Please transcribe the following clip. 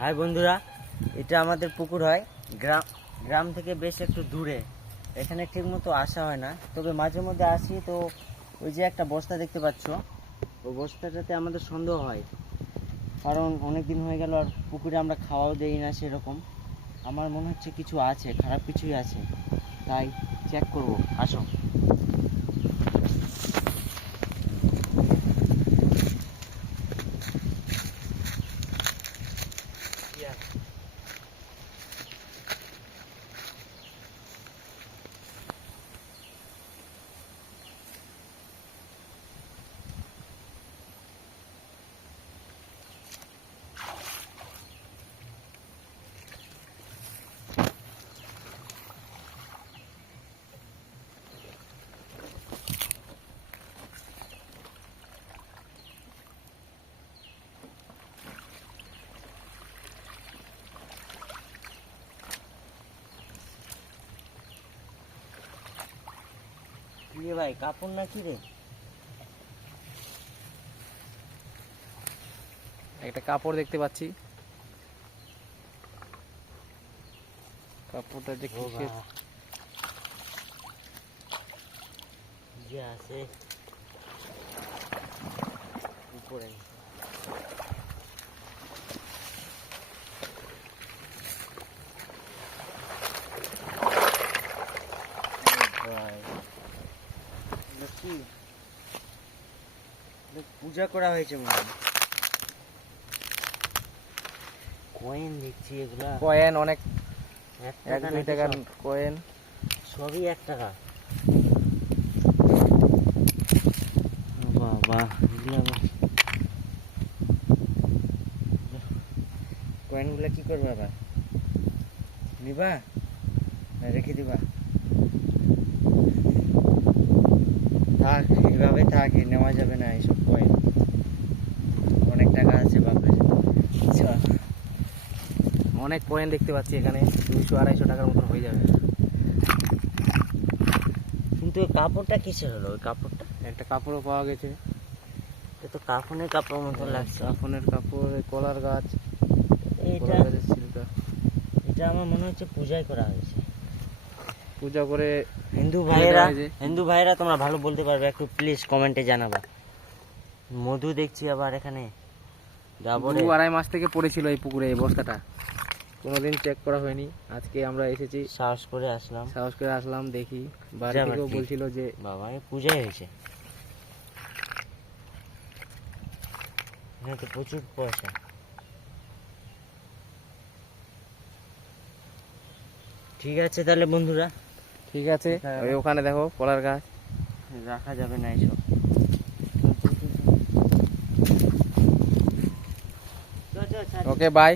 High বন্ধুরা, এটা আমাদের পুকুর হয় গ্রাম থেকে বেশ একটু দূরে। এখানে ঠিক মতো আসা হয় না, তবে মাঝে মধ্যে আসি। তো ওই যে একটা বস্তা দেখতে পাচ্ছ, ওই বস্তাটাতে আমাদের সন্দেহ হয়, কারণ অনেক দিন হয়ে গেল আর পুকুরে আমরা খাওয়াও দেই না সেরকম। আমার মনে হচ্ছে কিছু আছে, খারাপ কিছুই আছে, তাই চেক করব। আসো। রে ভাই, কাপড় নাকি রে? একটা কাপড় দেখতে পাচ্ছি। কাপড়টা যে কিসের যে আছে উপরে। পূজা করা হয়েছে মনে হয়। কয়েন দেখছি, এগুলা কয়েন, অনেক 1 টাকার কয়েন, সবই 1 টাকা। বাবা, কয়েনগুলা কি করবা আবার? নিবা না রেখে দিবা? থাক, এভাবে থাক, নেওয়া যাবে না এইসব কয়েন। অনেক টাকা আছে বাপের। আচ্ছা, অনেক কয়েন দেখতে পাচ্ছি এখানে। 200-250 টাকার মতন হয়ে যাবে। কিন্তু ওই কাপড়টা কিসের হলো? ওই কাপড়টা, একটা কাপড়ও পাওয়া গেছে। এটা তো কাফনের কাপড় মতো লাগছে। কাফনের কাপড়, কলার গাছ, এটা কলার গাছের ছিলকা। এটা আমার মনে হচ্ছে পূজাই করা হয়েছে। পূজা করে হিন্দু ভাইরা তোমরা ভালো বলতে পারবে, একটু প্লিজ কমেন্টে জানাবা। মধু দেখছি আবার এখানে। 2-2.5 মাস থেকে পড়েছিল এই পুকুরে এই বস্তাটা, কোনোদিন চেক করা হয়নি। আজকে আমরা এসেছি, সাহস করে আসলাম। দেখি। বাড়ি থেকেও বলছিল যে বাবা পূজাই হয়েছে। এখানে তো প্রচুর পয়সা। ঠিক আছে তাহলে বন্ধুরা, ঠিক আছে। ওই ওখানে দেখো কলার গাছ, রাখা যাবে না এসব। Okay bye.